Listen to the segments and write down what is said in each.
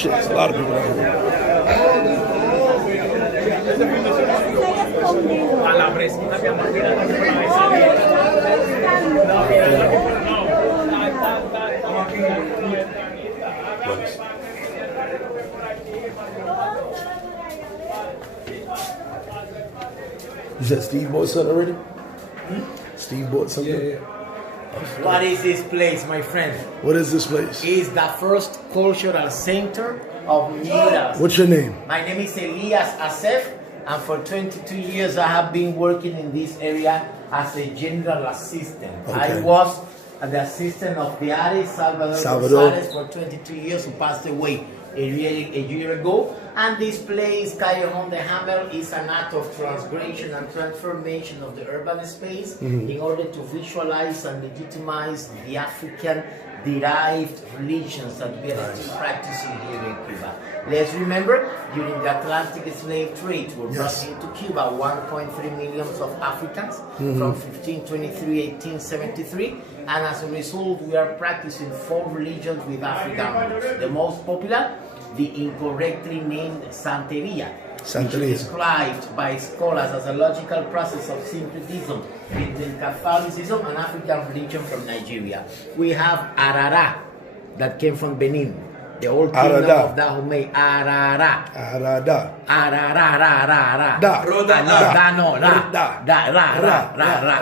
shit, there's a lot of people out here. You said Steve bought something already? Steve bought something? Yeah. What is this place, my friend? What is this place? It's the first cultural center of Miras. What's your name? My name is Elias Asef, and for 22 years I have been working in this area as a general assistant. Okay. I was the assistant of the artist Salvador Gonzalez for 22 years, who passed away a year ago. And this place, Callejón de Hammer, is an act of transgression and transformation of the urban space in order to visualize and legitimize the African-derived religions that we are still practicing here in Cuba. Let's remember, during the Atlantic slave trade, were brought into Cuba 1.3 million of Africans from 1523 1873, and as a result, we are practicing 4 religions with African roots. The most popular, the incorrectly named Santaria, which is described by scholars as a logical process of syncretism between Catholicism and African religion from Nigeria. We have Arara, that came from Benin. The old kingdom of Dahomey. Arara. Arada. Arara, ra, ra, ra. Da.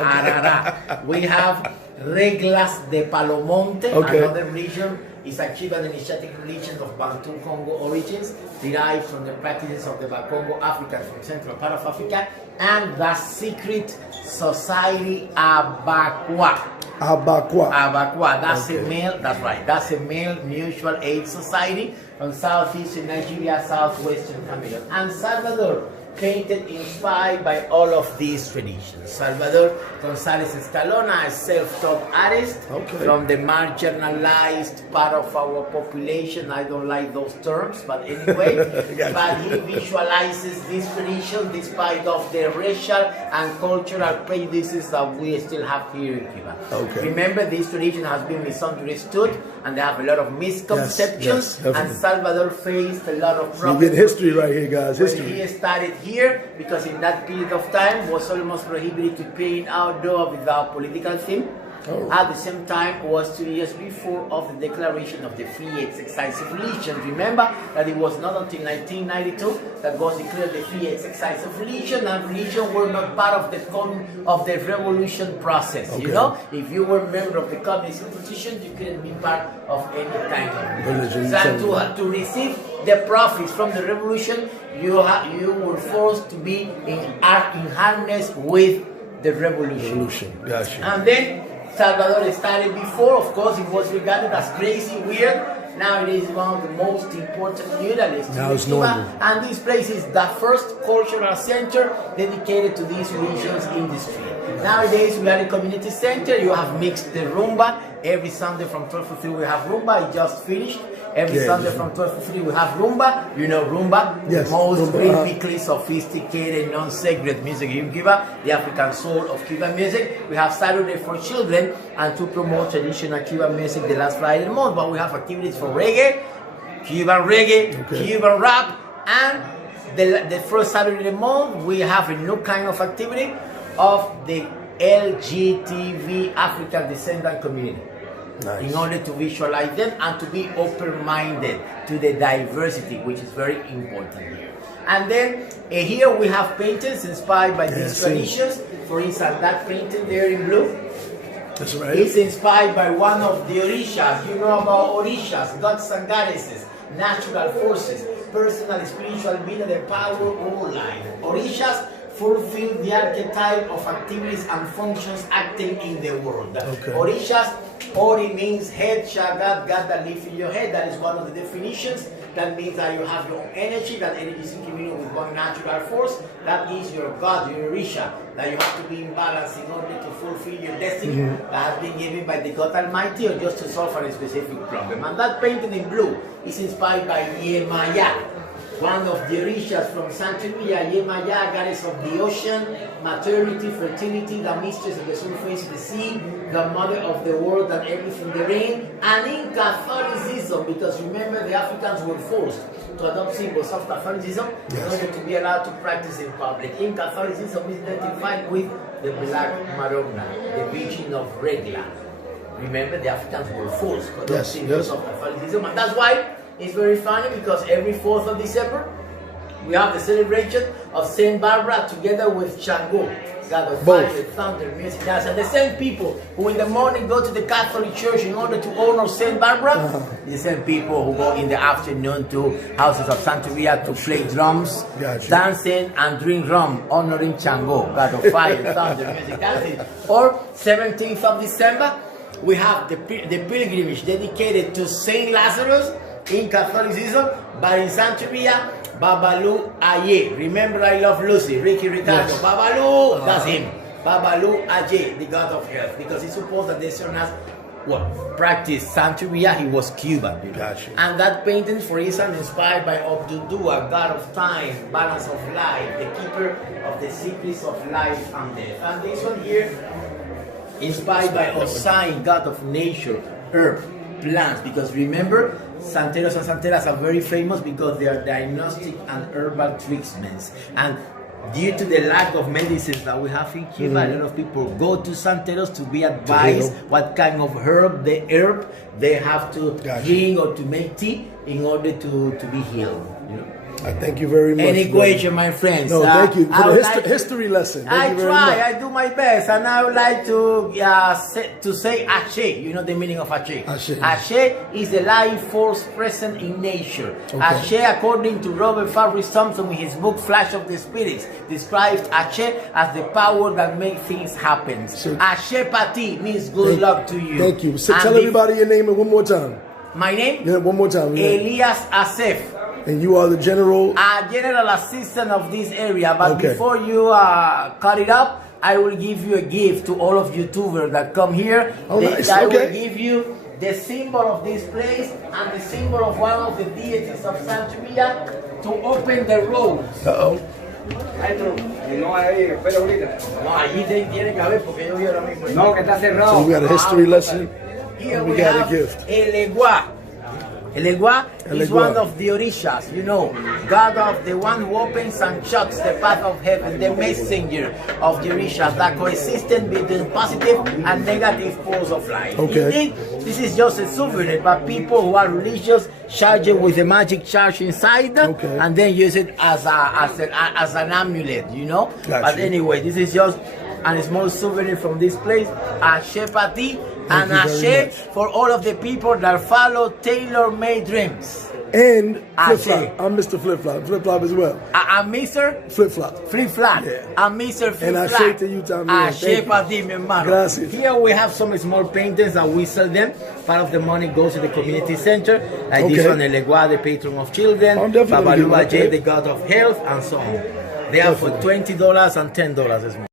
Arara. We have Reglas de Palomonte, another religion. Is a Cuban initiatic religion of Bantu Congo origins, derived from the practices of the Bakongo Africans from central part of Africa, and the secret society Abakwa. That's a male. That's right. That's a male mutual aid society from southeastern Nigeria, southwestern Cameroon, and Salvador. Painted inspired by all of these traditions. Salvador Gonzalez Escalona, a self-taught artist from the marginalized part of our population. I don't like those terms, but anyway, but he visualizes this tradition despite of the racial and cultural prejudices that we still have here in Cuba. Remember, this tradition has been misunderstood, and they have a lot of misconceptions, and Salvador faced a lot of problems. You get history right here, guys. History. He started here because in that period of time was almost prohibited to paint outdoor without political theme. At the same time, was 2 years before of the declaration of the free exercise of religion. Remember that it was not until 1992 that was declared the free exercise of religion, and religion were not part of the revolution process. You know, if you were a member of the communist institution, you couldn't be part of any kind of religion. So to receive the profits from the revolution, you were forced to be in harness with the revolution. Gotcha. And then Salvador started before. Of course, it was regarded as crazy, weird. Now it is one of the most important muralists in Cuba, and this place is the first cultural center dedicated to these religions industry. Nowadays, we are a community center. You have mixed the rumba. Every Sunday from 12 to 3 we have rumba. It just finished. Every Sunday from 12 to 3 we have rumba. You know rumba? Yes. Most rhythmically sophisticated, non-sacred music in Cuba, the African soul of Cuban music. We have Saturday for children and to promote traditional Cuban music the last Friday of the month. But we have activities for reggae, Cuban rap, and the first Saturday of the month we have a new kind of activity of the LGTB African descendant community. In order to visualize them and to be open-minded to the diversity, which is very important here. And then here we have paintings inspired by these traditions. For instance, that painting there in blue, that's right, is inspired by one of the orishas. You know about orishas, gods and goddesses, natural forces, personal spiritual being that empower all life. Orishas fulfill the archetype of activities and functions acting in the world. Orishas, Ori means head, Shagat, God that lives in your head. That is one of the definitions. That means that you have your own energy, that energy is in communion with one natural force. That is your God, your Orisha, that you have to be in balance in order to fulfill your destiny that has been given by the God Almighty, or just to solve a specific problem. And that painting in blue is inspired by Yemaya. one of the orishas from Santaria, Yemaya, goddess of the ocean, maternity, fertility, the mistress of the surface of the sea, the mother of the world and everything therein, and in Catholicism, because remember the Africans were forced to adopt symbols of Catholicism in order to be allowed to practice in public. In Catholicism is identified with the Black Madonna, the Virgin of Regla. Remember, the Africans were forced to adopt symbols of Catholicism, and that's why it's very funny, because every 4th of December we have the celebration of Saint Barbara together with Shango, god of fire, thunder, music, dance, and the same people who in the morning go to the Catholic Church in order to honor Saint Barbara, the same people who go in the afternoon to houses of Santaria to play drums, dancing and drink rum, honoring Shango, god of fire, thunder, music, dancing. Or 17th of December, we have the pilgrimage dedicated to Saint Lazarus in Catholicism, but in Santaria, Babalu Aye. Remember, I Love Lucy, Ricky Ricardo. Babalu, that's him. Babalu Aye, the god of health, because it's supposed that this as practiced Santaria. He was Cuban. And that painting, for instance, inspired by Obdudua, god of time, balance of life, the keeper of the secrets of life and death. And this one here, inspired by Osai, god of nature, herb, plants, because remember, Santeros and Santeras are very famous because they are diagnostic and herbal treatments. And due to the lack of medicines that we have in Cuba, a lot of people go to Santeros to be advised what kind of herb they have to drink or to make tea in order to be healed. You know? I thank you very much. Any question, my friends? No, thank you for the history lesson. I try, I do my best, and I would like to say Ashe. You know the meaning of Ashe? Ashe is the life force present in nature. Ashe, according to Robert Farris Thompson in his book Flash of the Spirits, describes Ashe as the power that makes things happen. So, Ashe Pati means good luck to you. Thank you. So tell everybody your name one more time. My name? Yeah, one more time. Elias Asef. And you are the general? General assistant of this area. But before you cut it up, I will give you a gift to all of YouTubers that come here. Nice. I will give you the symbol of this place and the symbol of one of the deities of Santaria to open the roads. No, ahí, espera ahorita. No, allí tiene que haber porque yo vi ahora mismo. No, que está cerrado. So we got a history lesson. Here we got a gift. El Legua. El Legua is one of the Orishas, you know, god of the one who opens and shuts the path of heaven, the messenger of the Orishas, that coexistent between positive and negative poles of life. Indeed, this is just a souvenir, but people who are religious charge it with a magic charge inside, and then use it as an amulet, you know. But anyway, this is just a small souvenir from this place, Ashe Pati. And Ashe for all of the people that follow tailor-made dreams. And Flip-Flop. I'm Mr. Flip-Flop. Flip-Flop as well. I'm Mr. Flip-Flop. Flip-Flop. I'm Mr. Flip-Flop. And Ashe to you también. Ashe para ti, mi hermano. Gracias. Here we have some small paintings that we sell them. Part of the money goes to the community center. Like this one, El Legua, the patron of children. Babalu Aje, the god of health, and so on. They are for $20 and $10 as well.